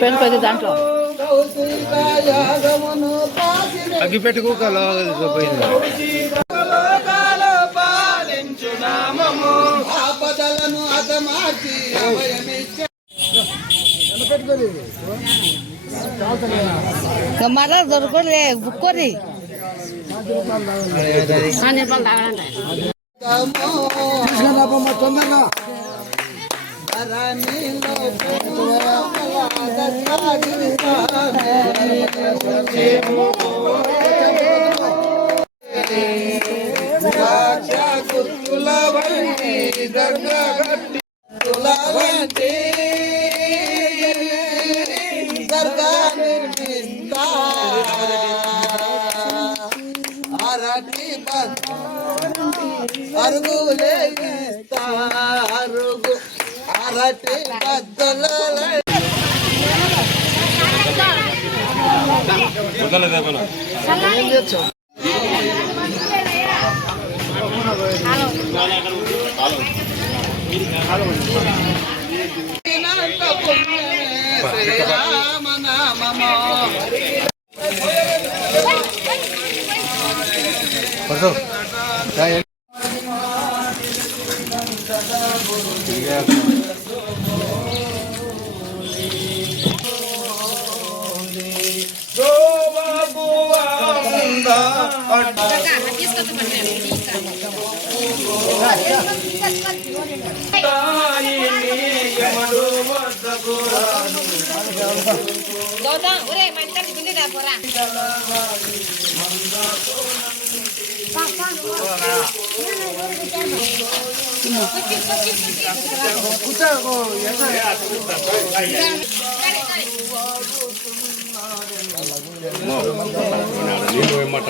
పెళ్ళిపోయింది దాంట్లో. అగ్గి పెట్టుకోకలో పోయింది ఆపదలను అతమార్చి అభయమిచ్చే మళ్ళా దొరకలే బుక్కోరి. తొందరగా ధరణిలో పరుగులేస్తారు అరటి బద్దల రామనామో అరుగులే ఇస్తా అరుగు అరటి బద్దల శ్రీరామనామమో నీళ్ళు ఏమాట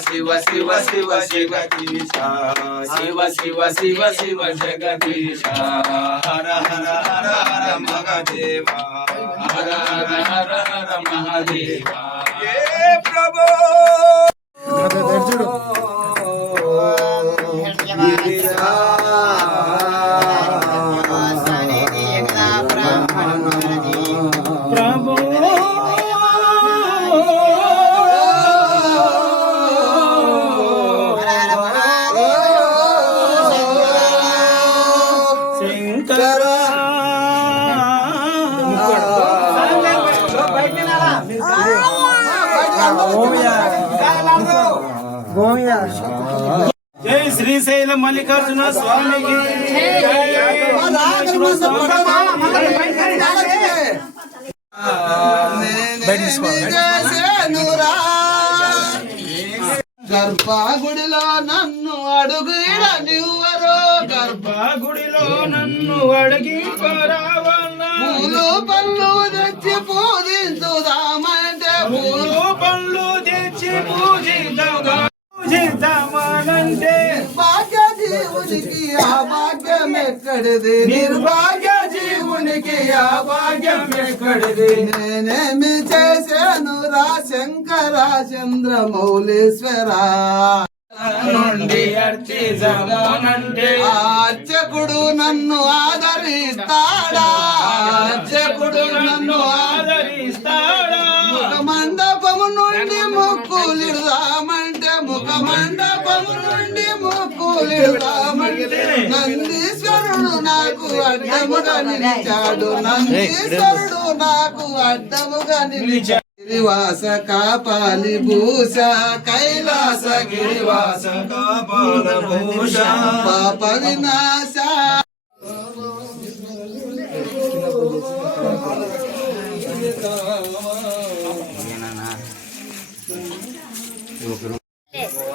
శివ శివ శివ జగదీశ శివ శివ శివ శివ జగదీశ హర హర హర హర మహదేవ హర హర హర హర మహదేవ ఏ ప్రభు శ్రీశైలం మల్లికార్జున స్వామికి గర్భగుడిలో నన్ను అడుగు నివ్వరో గర్భ గుడిలో నన్ను అడిగి పరావన్నా పూలు పళ్ళు తెచ్చి జీవునికి ఆ భాగ్యం ఎక్కడిది? నిర్భాగ్య జీవునికి ఆ భాగ్యం ఎక్కడిది? నేనేమి చేశాను? రా శంకర చంద్రమౌళీశ్వర. నుండి అర్చిజమోనంటే అర్చకుడు నన్ను ఆదరిస్తాడా? అర్చకుడు నన్ను ఆదరిస్తాడా? నందీశ్వరుడు నాకు అడ్డముగా నిలిచాడు. నందీశ్వరుడు నాకు అడ్డముగా నిలిచాడు. గిరివాస కాపాలి భూష కైలాస గిరివాస కాపాల భూష. పాప వినాశ.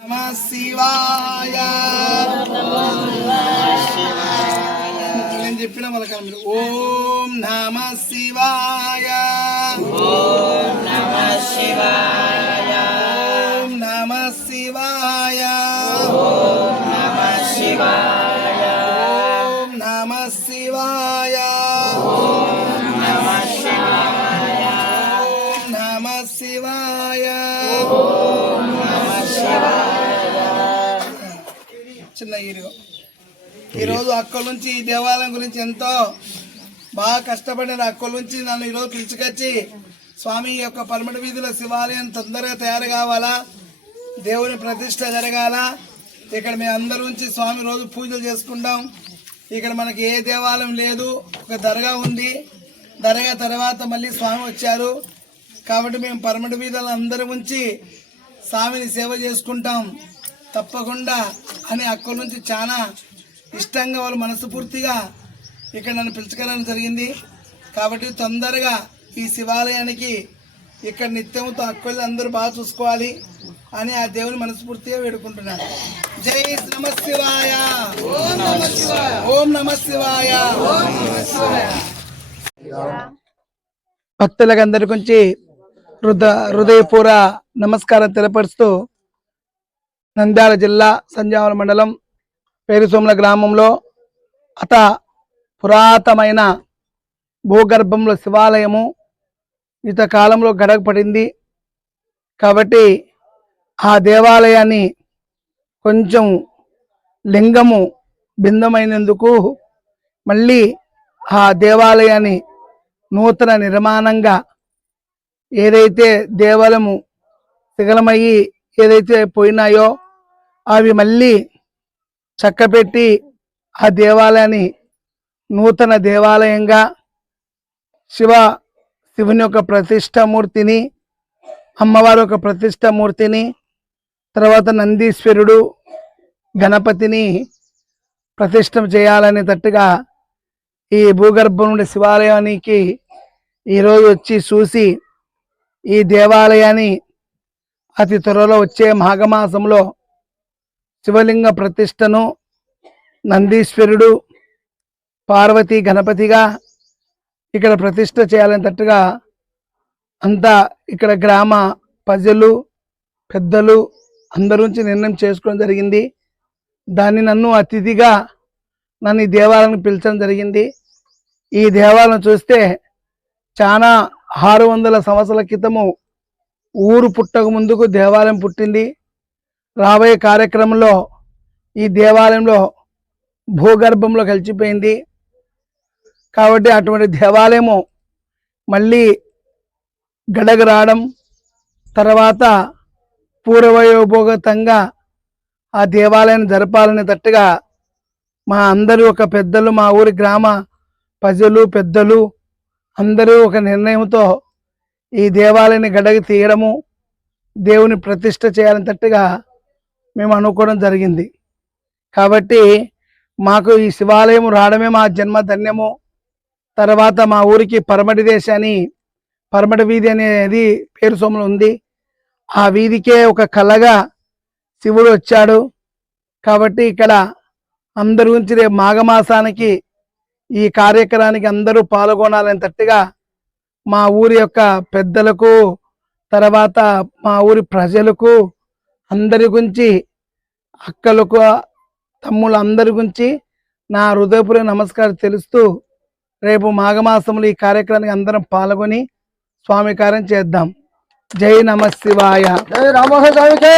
నమ శివాయ. నేను చెప్పిన వాళ్ళ మీరు ఓం నమ శివాయ. ఓం నమ శివాయ. ఈరు ఈరోజు అక్కల నుంచి ఈ దేవాలయం గురించి ఎంతో బాగా కష్టపడిన అక్కల నుంచి నన్ను ఈరోజు పిలుచుకొచ్చి స్వామి యొక్క పరమటి వీధిలో శివాలయం తొందరగా తయారు కావాలా? దేవుని ప్రతిష్ట జరగాల? ఇక్కడ మేము అందరి నుంచి స్వామి రోజు పూజలు చేసుకుంటాం. ఇక్కడ మనకి ఏ దేవాలయం లేదు. ఒక దర్గా ఉంది. దర్గా తర్వాత మళ్ళీ స్వామి వచ్చారు. కాబట్టి మేము పరమటి వీధులు అందరి ఉంచి స్వామిని సేవ చేసుకుంటాం. తప్పకుండా అని అక్కడి నుంచి చాలా ఇష్టంగా వాళ్ళు మనస్ఫూర్తిగా ఇక్కడ నన్ను పిలుచుకెళ్ళడం జరిగింది. కాబట్టి తొందరగా ఈ శివాలయానికి ఇక్కడ నిత్యంతో అక్కలు అందరూ బాగా చూసుకోవాలి అని ఆ దేవుని మనస్ఫూర్తిగా వేడుకుంటున్నాను. జై నమ శివాయ. ఓం నమ శివాయ. ఓం భక్తులకు అందరి గురించి హృద హృదయపూర్వ నమస్కారం తెలపరుస్తూ నంద్యాల జిల్లా సంజావల మండలం పేరుసోముల గ్రామంలో అత పురాతనమైన భూగర్భంలో శివాలయము ఇంత కాలంలో గడపడింది కాబట్టి ఆ దేవాలయాన్ని కొంచెం లింగము భిన్నమైనందుకు మళ్ళీ ఆ దేవాలయాన్ని నూతన నిర్మాణంగా ఏదైతే దేవాలయము శిగలమయ్యి ఏదైతే పోయినాయో అవి మళ్ళీ చక్కపెట్టి ఆ దేవాలయాన్ని నూతన దేవాలయంగా శివ శివుని యొక్క ప్రతిష్టమూర్తిని అమ్మవారి యొక్క ప్రతిష్టమూర్తిని తర్వాత నందీశ్వరుడు గణపతిని ప్రతిష్టం చేయాలనే తట్టుగా ఈ భూగర్భం నుండి శివాలయానికి ఈరోజు వచ్చి చూసి ఈ దేవాలయాన్ని అతి త్వరలో వచ్చే మాఘమాసంలో శివలింగ ప్రతిష్టను నందీశ్వరుడు పార్వతి గణపతిగా ఇక్కడ ప్రతిష్ట చేయాలని తట్టుగా అంతా ఇక్కడ గ్రామ ప్రజలు పెద్దలు అందరి నుంచి నిర్ణయం చేసుకోవడం జరిగింది. దాన్ని నన్ను అతిథిగా నన్ను ఈ దేవాలయాన్ని పిలిచడం జరిగింది. ఈ దేవాలయం చూస్తే చాలా ఆరు వందల సంవత్సరాల క్రితము ఊరు పుట్టక ముందుకు దేవాలయం పుట్టింది. రాబోయే కార్యక్రమంలో ఈ దేవాలయంలో భూగర్భంలో కలిసిపోయింది. కాబట్టి అటువంటి దేవాలయము మళ్ళీ గడగ రావడం తర్వాత పూర్వయోపగతంగా ఆ దేవాలయాన్ని జరపాలనే తట్టుగా మా అందరూ ఒక పెద్దలు మా ఊరి గ్రామ ప్రజలు పెద్దలు అందరూ ఒక నిర్ణయంతో ఈ దేవాలయాన్ని గడగ తీయడము దేవుని ప్రతిష్ట చేయాలని తట్టుగా మేము అనుకోవడం జరిగింది. కాబట్టి మాకు ఈ శివాలయం రావడమే మా జన్మ ధన్యము. తర్వాత మా ఊరికి పరమటి దేశ అని పరమటి వీధి అనేది పేరు సోములు ఉంది. ఆ వీధికే ఒక కళగా శివుడు వచ్చాడు. కాబట్టి ఇక్కడ అందరి గురించి రేపు మాఘమాసానికి ఈ కార్యక్రమానికి అందరూ పాల్గొనాలని తట్టుగా మా ఊరి యొక్క పెద్దలకు తర్వాత మా ఊరి ప్రజలకు అందరి గురించి అక్కలకు తమ్ముళ్ళ అందరి గురించి నా హృదయపూర్వక నమస్కారం తెలుస్తూ రేపు మాఘమాసంలో ఈ కార్యక్రమానికి అందరం పాల్గొని స్వామి కార్యం చేద్దాం. జై నమ శివాయ. జై రామోహన్ స్వామికి.